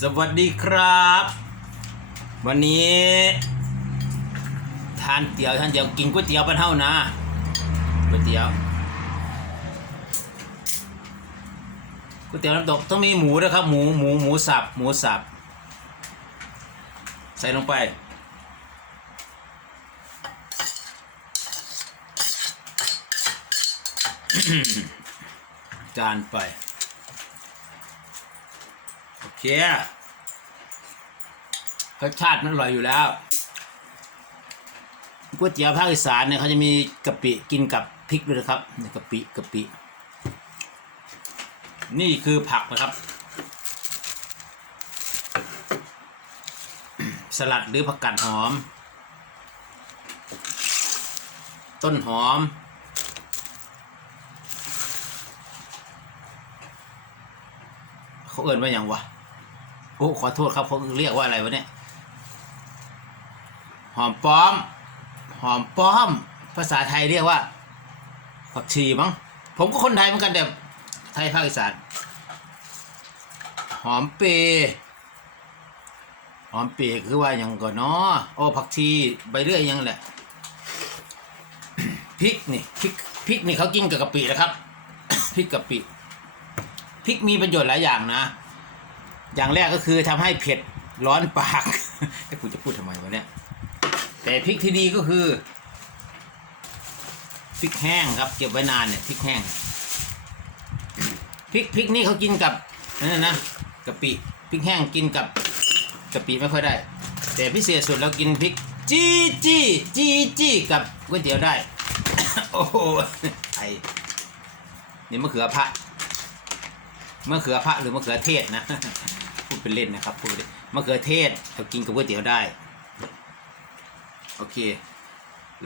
สวัสดีครับ วันนี้ทานเตี๋ยวทานเตี๋ยวกินก๋วยเตี๋ยวบ้านเฮานะก๋วยเตี๋ยวก๋วยเตี๋ยวน้ำตกต้องมีหมูด้วยครับ หมูหมูหมูสับหมูสับ ใส่ลงไป จานไป โอเครสชาติมันอร่อยอยู่แล้วก๋วยเตี๋ยวภาคอีสานเนี่ยเขาจะมีกะปิกินกับพริกด้วยนะครับนี่กะปิกะปิ นี่คือผักนะครับ สลัดหรือผักกาดหอม ต้นหอม เขาเอ่นว่าอย่างวะ โอ้ขอโทษครับเขาเรียกว่าอะไรวะเนี่ยหอมป้อม หอมป้อม ภาษาไทยเรียกว่าผักชีมั้งผมก็คนไทยเหมือนกันแต่ไทยภาคอีสานหอมเปรย์หอมเปรย์คือว่าอย่างก่อนเนาะโอ้ผักชีใบเลื่อยยังแหละพริกนี่พริกพริกนี่เขากินกับกะปินะครับพริกกะปิพริกมีประโยชน์หลายอย่างนะ อย่างแรกก็คือทำให้เผ็ดร้อนปากไอ้กูจะพูดทำไมวะเนี่ยแต่พริกที่ดีก็คือพริกแห้งครับ เก็บไว้นานเนี่ยพริกแห้งพริกพริกนี่เขากินกับนั่นนะกะปิพริกแห้งกินกับกะปิไม่ค่อยได้ แต่พิเศษสุดเรากินพริกจี้จี้จี้จี้กับก๋วยเตี๋ยวได้ โอ้โหไอนี่มะเขือพระ มะเขือพระหรือมะเขือเทศนะพูดเป็นเล่นนะครับพูดเป็นมะเขือเทศเรากินกับก๋วยเตี๋ยวได้ โอเค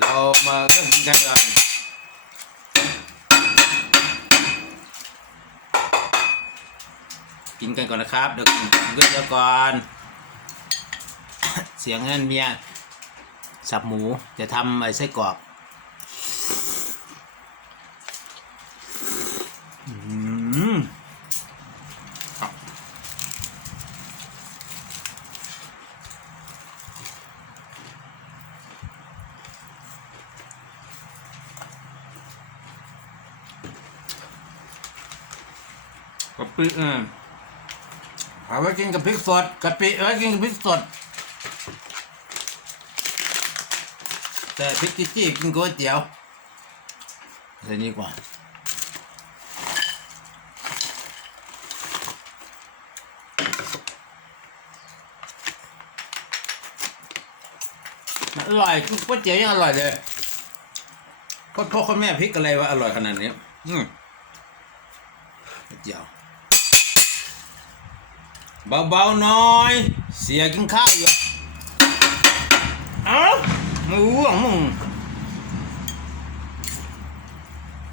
เรามาเริ่มกินกันก่อนกินกันก่อนนะครับ เดี๋ยวกินก๋วยเตี๋ยวก่อน เสียงนั่นเมียสับหมูจะทำไอ้ไส้กรอกอืม กะปิเออเอาไว้กินกับพริกสดกะปิเอาไว้กินกับพริกสด แต่พริกจี้กินก๋วยเตี๋ยวใส่นี่กว่าอร่อยก๋วยเตี๋ยวยังอร่อยเลยก็พ่อคุณแม่พริกอะไรวะอร่อยขนาดนี้อืมก๋วยเตี๋ยว เบาๆหน่อย เสียกินข้าวอยู่เอ้าหมูของมึง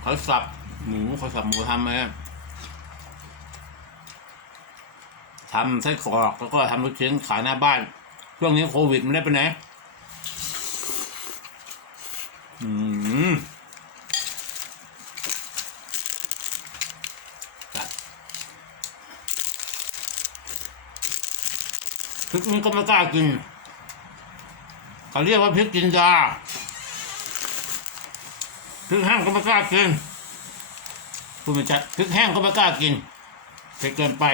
เขาสับหมูเขาสับหมูทำไหมทำไส้กรอกแล้วก็ทำลูกชิ้นขายหน้าบ้าน ช่วงนี้โควิดมันได้ไปไหนอืมจัด พริกนี้ก็ไม่กล้ากิน เขาเรียกว่าพริกจินดาพริกแห้งก็ไม่กล้ากินพูดไม่ชัดพริกแห้งก็ไม่กล้ากินเผ็ดเกินไป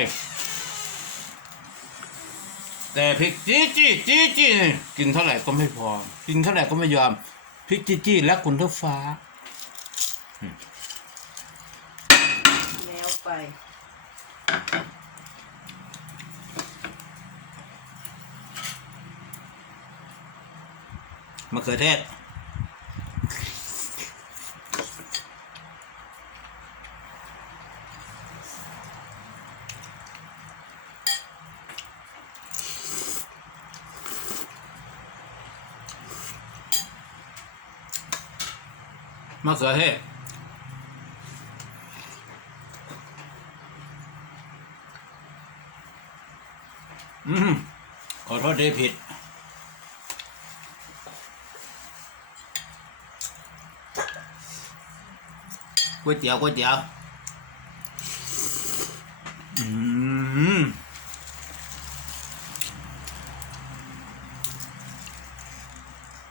แต่พริกจี้จี้จี้จี้กินเท่าไหร่ก็ไม่พอ กินเท่าไหร่ก็ไม่ยอมพริกจี้จี้และคุณเท่าฟ้า แล้วไป มะเขือเทศ มะเขือเทศอืมขอโทษได้ผิด ก๋วยเตี๋ยวก๋วยเตี๋ยวอืม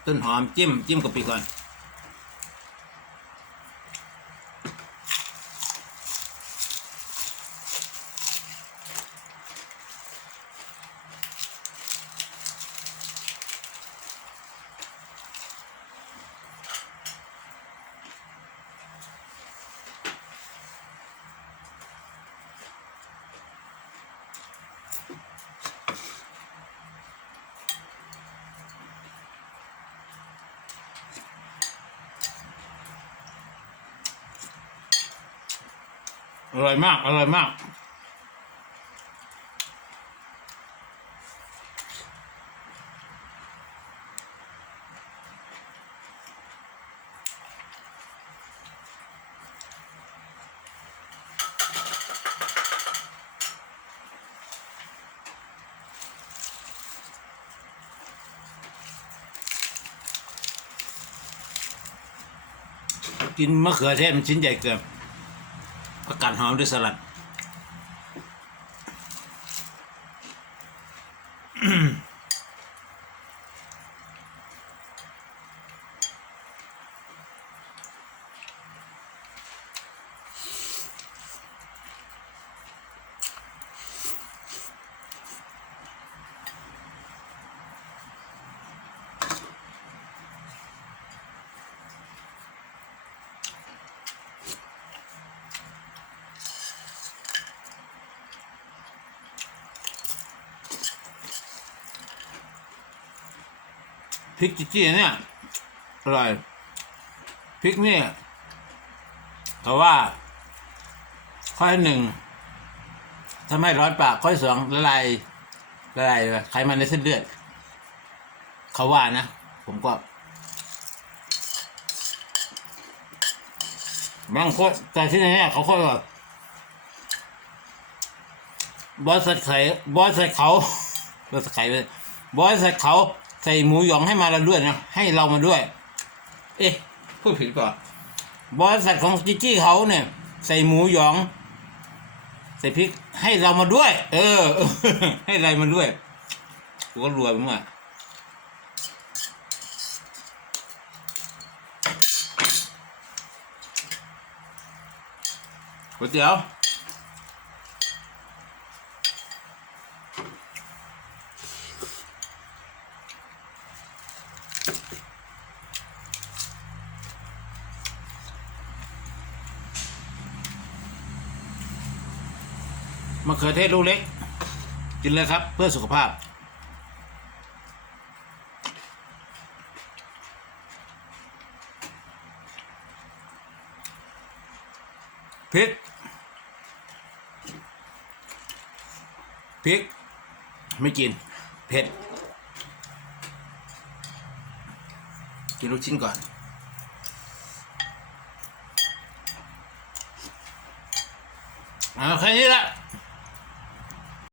ต้นหอมจิ้มจิ้มกะปิก่อน อร่อยมาก อร่อยมากกินมะเขือเทศมันชิ้นใหญ่เกิน ผักกาดหอมด้วยสลัด พริกจี้เนี่ยอร่อยพริกเนี่ยเขาว่า ข้อหนึ่งทำให้ร้อนปาก ข้อสองละลายละลายไขมันในเส้นเลือด เขาว่านะ ผมก็บางคนแต่ที่นี่เขาค่อยว่าบอสใส่บอสใส่เขาบอสใส่เลยบอสใส่เขา ใส่หมูหยองให้มาเราด้วยนะให้เรามาด้วย เอ๊ะพูดผิดก่อนบริษัทของจิจี้เขาเนี่ย ใส่หมูหยอง ใส่พริกให้เรามาด้วย เออ ให้อะไรมาด้วยกูก็รวยมั้งอะก๋วยเตี๋ยว มะเขือเทศลูกเล็ก กินเลยครับ เพื่อสุขภาพ พริก พริก ไม่กิน เผ็ด กินลูกชิ้นก่อนเอาแค่นี้แหละ